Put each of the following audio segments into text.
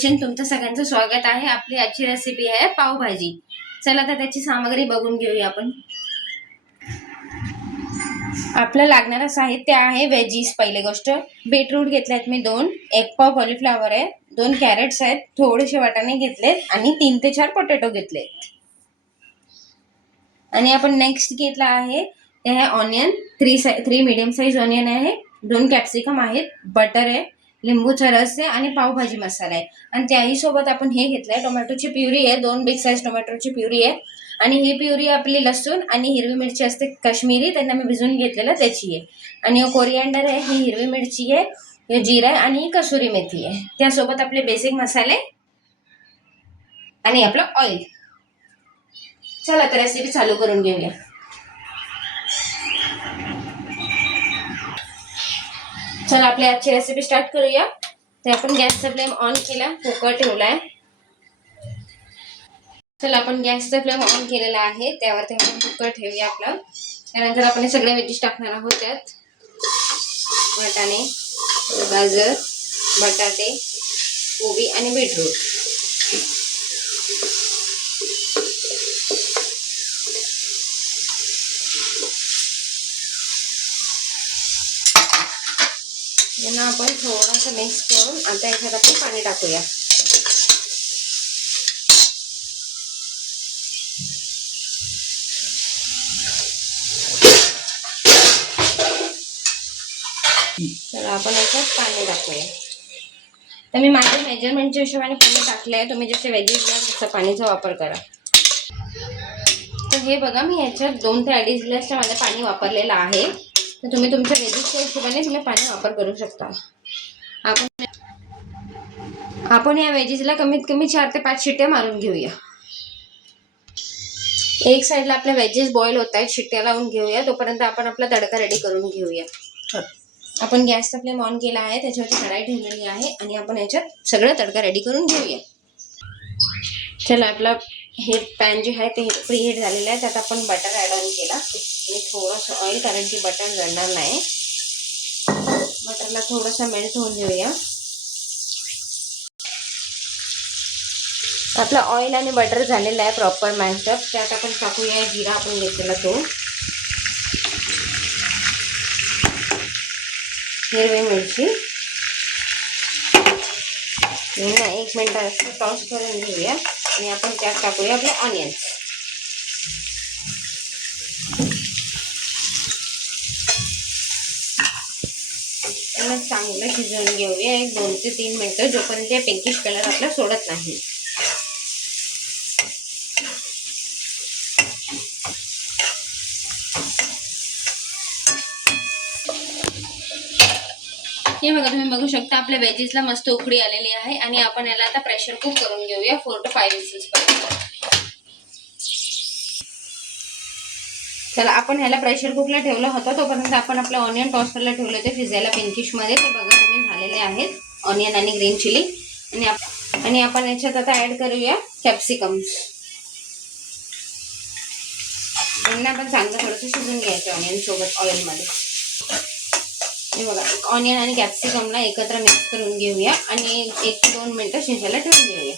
Kitchen तुमचं सगळ्यांचं स्वागत आहे। आपली आजची रेसिपी आहे पावभाजी। चला तर त्याची सामग्री बघून घेऊया आपण। आपलं लागणारं साहित्य आहे वेजीस। पहिली गोष्ट बीटरूट घेतलेत मी 2, 1 पाव कॉलीफ्लॉवर आहे, 2 कॅरेट्स आहेत, थोडेसे वाटाणे घेतलेत आणि 3 ते 4 पोटॅटो घेतलेत। आणि आपण नेक्स्ट घेतला आहे ते आहे ऑनियन, 3 मीडियम साइज ऑनियन आहे, 2 कॅप्सिकम आहेत, बटर आहे, लिंबूचा रस आहे आणि पावभाजी मसाला आहे। आणि त्याही सोबत आपण हे घेतलंय टोमॅटोची प्युरी आहे, 2 बिग साइज टोमॅटोची प्युरी आहे। आणि ही प्युरी आपली लसूण आणि हिरवी मिरची असते काश्मीरी, त्यांना मी भिजवून घेतलेलं त्याची आहे। आणि कोरिएंडर आहे, ही हिरवी मिरची आहे, हे जिरा आहे आणि कसुरी मेथी आहे। त्यासोबत आपले बेसिक मसाले आणि आपलं ऑइल। चला तर रेसिपी चालू करून घेऊया। चला आपली आजची रेसिपी स्टार्ट करूया। तर आपण गॅसचा फ्लेम ऑन केला, कुकर ठेवलाय। चला आपण गॅसचा फ्लेम ऑन केलेला आहे, त्यावरती आपण कुकर ठेवूया आपला। त्यानंतर आपण हे सगळे वेजीज टाकणार आहोत। त्यात वाटाणे, गाजर, बटाटे, कोबी आणि बीटरूट। यांना आपण थोडंसं मिक्स करून आता याच्यात आपण पाणी टाकूया। तर आपण याच्यात पाणी टाकूया। तर मी माझ्या मेजरमेंटच्या हिशोबाने पाणी टाकलंय, तुम्ही जसे वेजीज घ्या तसं पाणीचा वापर करा। तर हे बघा मी याच्यात 2 ते 2.5 ग्लासच्या मध्ये पाणी वापरलेलं आहे। तर तुम्ही तुमच्या वेजीजच्या हिशोबाने तुम्ही पाणी वापर करू शकता। आपण या वेजीजला कमीत कमी 4 ते 5 शिट्ट्या मारून घेऊया। एक साइडला आपले वेजीज बॉईल होत आहेत, शिट्ट्या लावून घेऊया। तोपर्यंत आपण आपला तडका रेडी करून घेऊया। आपण गॅसचा फ्लेम ऑन केला आहे, त्याच्यावरती कढाई ठेवलेली आहे आणि आपण याच्यात सगळं तडका रेडी करून घेऊया। चला आपला हे पॅन जे आहे ते प्रीहीट झालेलं आहे, त्यात आपण बटर ऍड ऑन केला आणि थोडंसं ऑइल, कारण की बटर जळणार नाही। बटरला थोडंसं मेल्ट होऊन घेऊया। आपलं ऑइल आणि बटर झालेलं आहे प्रॉपर मॅशअप। त्यात आपण टाकूया जिरा आपण घेतलेला तो, हिरवी मिरची, 1 मिनिट असं टॉस करून घेऊया। आणि आपण त्यात टाकूया आपले ऑनियन्स। त्यांना चांगलं शिजवून घेऊया 1 2 ते 3 मिनिटं, जोपर्यंत पिंकिश कलर आपला सोडत नाही। हे बघा तुम्ही बघू शकता आपल्या वेजीजला मस्त उकळी आलेली आहे। आणि आपण याला आता प्रेशर कुक करून घेऊया 4 ते 5 विसिल्स पर्यंत। चला आपण ह्याला प्रेशर कुकला ठेवलं होतं, तोपर्यंत आपण आपलं ऑनियन टॉस्टरला ठेवले होते फिजायला पिंकिश मध्ये। ते बघा तुम्ही झालेले आहेत ऑनियन आणि ग्रीन चिली। आणि आपण याच्यात आता ऍड करूया कॅप्सिकम्स। यांना आपण चांगलं थोडंसं शिजून घ्यायचं ऑनियन सोबत ऑइल मध्ये। हे बघा ऑनियन आणि कॅप्सिकमला एकत्र मिक्स करून घेऊया आणि 1 ते 2 मिनिटं शिजायला ठेवून घेऊया।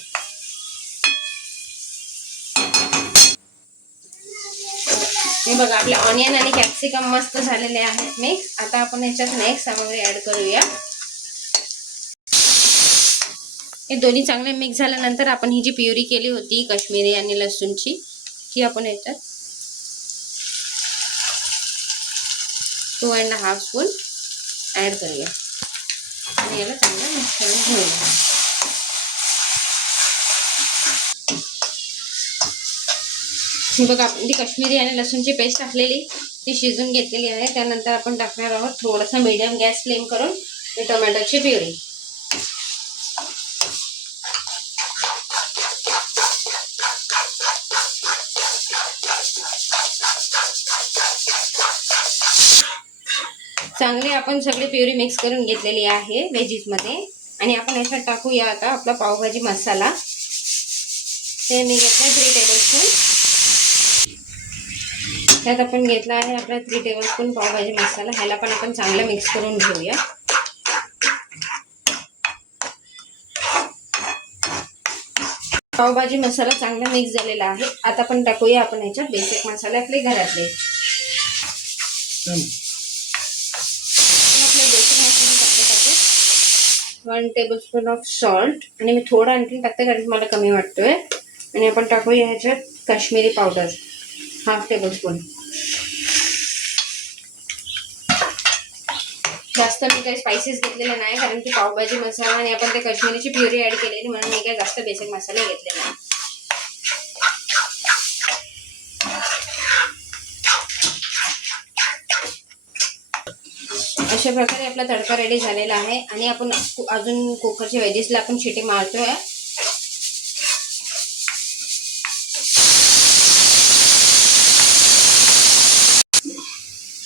हे बघा आपले ऑनियन आणि कॅप्सिकम मस्त झालेले आहेत मिक्स। आता आपण याच्यात नेक्स्ट सामग्री ऍड करूया। हे दोन्ही चांगले मिक्स झाल्यानंतर आपण ही जी प्युरी केली होती काश्मीरी आणि लसूणची, ती आपण याच्यात 2.5 स्पून ऍड करूया आणि याला चांगलं मिक्स करून घेऊया। ही बघा आपली काश्मीरी आणि लसूणची पेस्ट टाकलेली ती शिजून घेतलेली आहे। त्यानंतर आपण टाकणार आहोत थोडासा मीडियम गॅस फ्लेम करून ही टोमॅटोची प्युरी। चांगली आपण सगळी प्युरी मिक्स करून घेतलेली आहे वेजीज मध्ये। आणि आपण याच्यात टाकूया आता आपला पावभाजी मसाला। ते मी घेतला 3 टेबलस्पून। त्यात आपण घेतला आहे आपला 3 टेबलस्पून पावभाजी मसाला। ह्याला पण आपण चांगलं मिक्स करून घेऊया। पावभाजी मसाला चांगला मिक्स झालेला आहे. आता आपण टाकूया आपण ह्याच्यात बेसिक मसाले आपले घरातले. आपले बेसिक मसाले टाकते 1 टेबलस्पून ऑफ सॉल्ट आणि मी थोडा आणखी टाकते कारण मला कमी वाटतोय. आणि आपण टाकूया ह्याच्यात काश्मीरी पावडर 1/2 टेबलस्पून. जास्त मी काही स्पायसेस घेतलेले नाही कारण की पावभाजी मसाला आणि आपण ते काश्मीरीची प्युरी ऍड केलेली म्हणून मी काही जास्त बेसिक मसाले घेतले नाही. अशा प्रकारे आपला तडका रेडी झालेला आहे आणि आपण अजून कुकरच्या वेजेसला आपण शिटी मारतोय.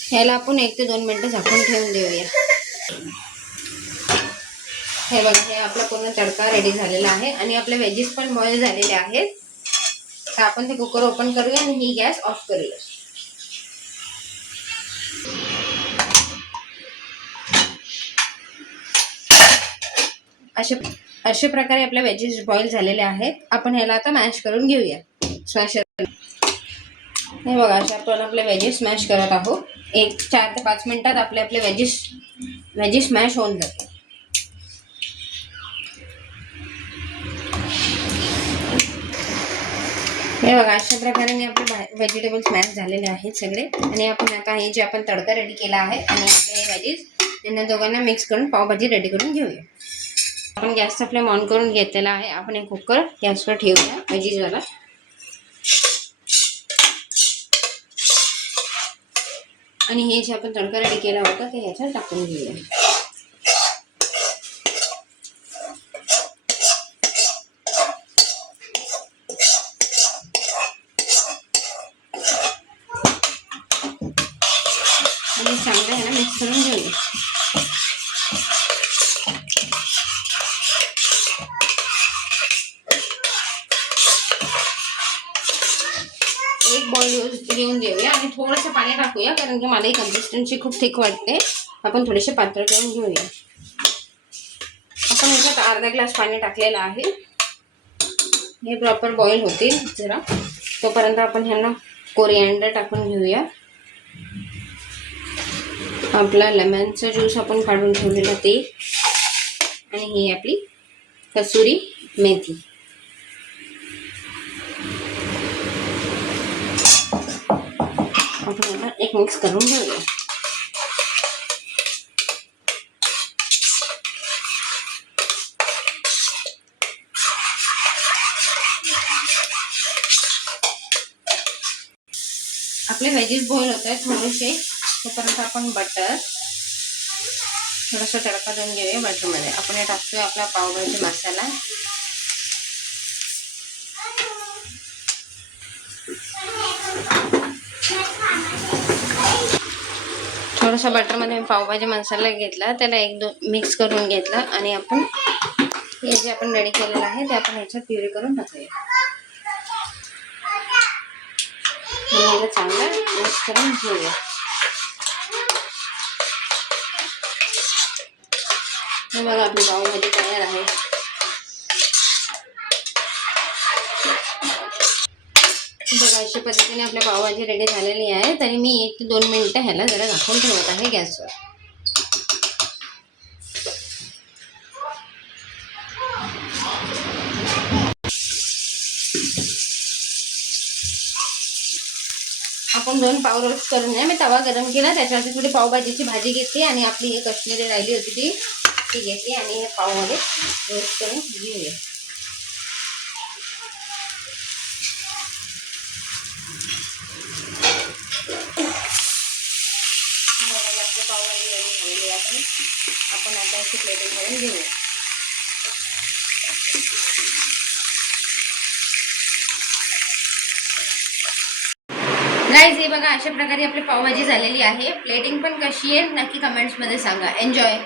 ह्याला आपण 1 ते 2 मिनिटं झाकून ठेवून देऊया. हे बघा, हे आपला पूर्ण तडका रेडी झालेला आहे आणि आपले वेजेस पण बॉईल झालेले आहेत. तर आपण ते कुकर ओपन करूया आणि ही गॅस ऑफ करूया. अशा प्रकारे आपले वेजेस बॉईल झालेले आहेत. आपण ह्याला आता मॅश करून घेऊया स्मॅशर. हे बघा, अशा आपण आपले वेजेस स्मॅश करत आहोत. 4 ते 5 मिनिटात आपले वेजेस मॅश होऊन जाते. हे बघा, अशा प्रकारे आपले व्हेजिटेबल्स मॅश झालेले आहेत सगळे. आणि आपण आता हे जे आपण तडका रेडी केला आहे आणि आपले हे वेजेस यांना दोघांना मिक्स करून पावभाजी रेडी करून घेऊया. आपण गॅसचा फ्लेम ऑन करून घेतलेला आहे. आपण एक कुकर गॅसवर ठेवूया वेजीजवाला. आणि हे जे आपण तडका रेडी केला होता ते ह्याच्यात टाकून घेऊया. आणि चांगलं ह्याला मिक्स करून घेऊया. एक बॉईल येऊन देऊया आणि थोडंसं पाणी टाकूया कारण की मला ही कन्सिस्टन्सी खूप थिक वाटते. आपण थोडेसे पातळ करून घेऊया. आपण ह्याच्यात अर्धा ग्लास पाणी टाकलेलं आहे. हे प्रॉपर बॉईल होतील जरा, तोपर्यंत आपण ह्यांना कोरिएंडर टाकून घेऊया. आपला लेमनचा ज्यूस आपण काढून ठेवलेला ते, आणि ही आपली कसुरी मेथी. आपण आता एक मिक्स करून घेऊया. आपले वेजेस बॉईल होत आहेत थोडेसे, तोपर्यंत आपण बटर थोडासा तडका देऊन घेऊया. बटरमध्ये आपण हे टाकतोय आपला पावभाजी मसाला. थोडासा बटरमध्ये पावभाजी मसाला घेतला, त्याला 1-2 मिक्स करून घेतला आणि आपण हे जे आपण रेडी केलेलं आहे ते आपण ह्याच्यात प्युरी करून टाकूया. चांगलं मिक्स करून घेऊया. हे बघा, आपली पावभाजी तयार आहे. बघा, अशा पद्धतीने आपल्या पावभाजी रेडी झालेली आहे. तरी मी 1 ते 2 मिनिटं ह्याला जरा झाकून ठेवत आहे गॅसवर. आपण 2 पाव रोस्ट करून घ्या. मी तवा गरम केला, त्याच्यावरती थोडी पावभाजीची भाजी घेतली आणि आपली ही काश्मीरी राहिली होती ती घेतली आणि हे पावमध्ये रोस्ट करून घेऊया. पावभाजी रेडी झालेली आहे. आपण आता याची प्लेटिंग करून घेऊया. गाइस, हे बघा, अशा प्रकारे आपली पावभाजी झालेली आहे. प्लेटिंग पण कशी आहे नक्की कमेंट्समध्ये सांगा. एन्जॉय.